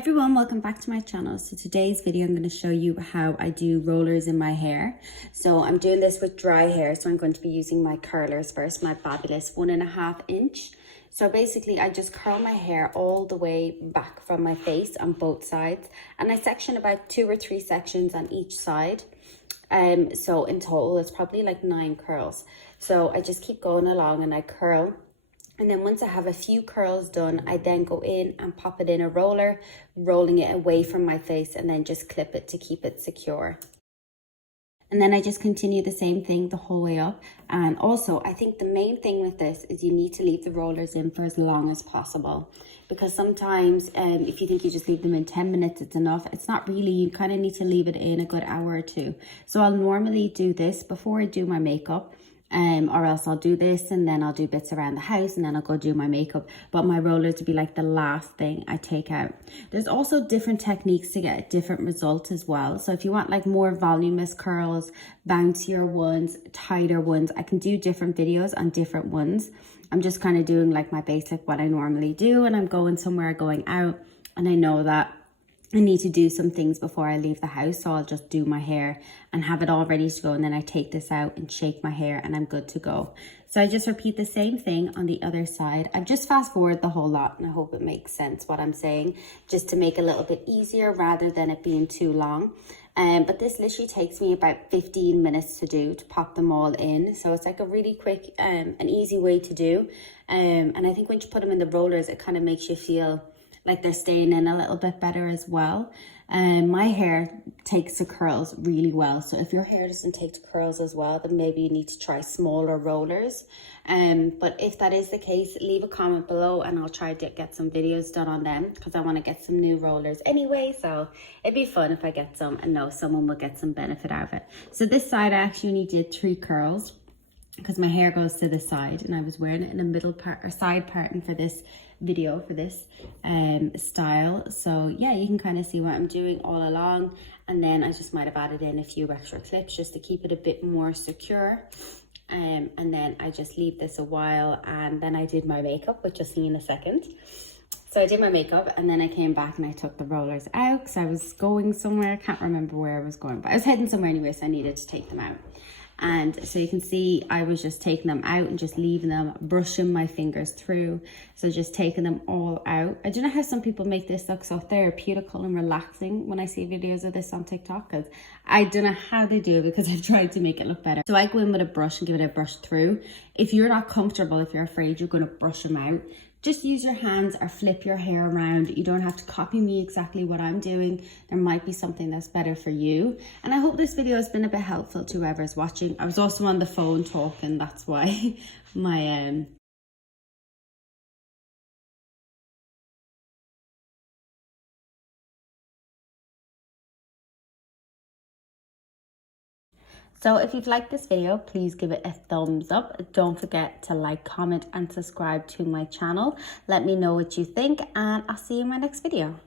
Everyone, welcome back to my channel. So today's video I'm going to show you how I do rollers in my hair. So I'm doing this with dry hair, so I'm going to be using my curlers first, my fabulous 1.5 inch. So basically I just curl my hair all the way back from my face on both sides, and I section about 2 or 3 sections on each side. So in total it's probably like 9 curls. So I just keep going along and I curl. And then once I have a few curls done, I then go in and pop it in a roller, rolling it away from my face, and then just clip it to keep it secure. And then I just continue the same thing the whole way up. And also, I think the main thing with this is you need to leave the rollers in for as long as possible. Because sometimes if you think you just leave them in 10 minutes, it's enough. It's not really, you kind of need to leave it in a good hour or 2. So I'll normally do this before I do my makeup. Or else I'll do this and then I'll do bits around the house and then I'll go do my makeup. But my rollers would be like the last thing I take out. There's also different techniques to get a different result as well. So if you want like more voluminous curls, bouncier ones, tighter ones, I can do different videos on different ones. I'm just kind of doing like my basic, what I normally do, and I'm going somewhere, going out, and I know that I need to do some things before I leave the house, so I'll just do my hair and have it all ready to go, and then I take this out and shake my hair and I'm good to go. So I just repeat the same thing on the other side. I've just fast forward the whole lot, and I hope it makes sense what I'm saying, just to make it a little bit easier rather than it being too long. But this literally takes me about 15 minutes to do, to pop them all in. So it's like a really quick and easy way to do. And I think when you put them in the rollers, it kind of makes you feel like they're staying in a little bit better as well. My hair takes to curls really well, so if your hair doesn't take to curls as well, then maybe you need to try smaller rollers. But if that is the case, leave a comment below and I'll try to get some videos done on them, because I want to get some new rollers anyway, so it'd be fun if I get some and know someone will get some benefit out of it. So this side I actually only did 3 curls because my hair goes to the side, and I was wearing it in the middle part or side parting for this video, for this style. So yeah, you can kind of see what I'm doing all along, and then I just might have added in a few extra clips just to keep it a bit more secure. And then I just leave this a while, and then I did my makeup, which you'll see in a second. So I did my makeup and then I came back and I took the rollers out because I was going somewhere. I can't remember where I was going, but I was heading somewhere anyway, so I needed to take them out. And so you can see I was just taking them out and just leaving them, brushing my fingers through. So just taking them all out. I don't know how some people make this look so therapeutical and relaxing when I see videos of this on TikTok, because I don't know how they do it, because I've tried to make it look better. So I go in with a brush and give it a brush through. If you're not comfortable, if you're afraid you're going to brush them out, just use your hands or flip your hair around. You don't have to copy me exactly what I'm doing. There might be something that's better for you. And I hope this video has been a bit helpful to whoever's watching. I was also on the phone talking, that's why my So if you've liked this video, please give it a thumbs up. Don't forget to like, comment and subscribe to my channel. Let me know what you think, and I'll see you in my next video.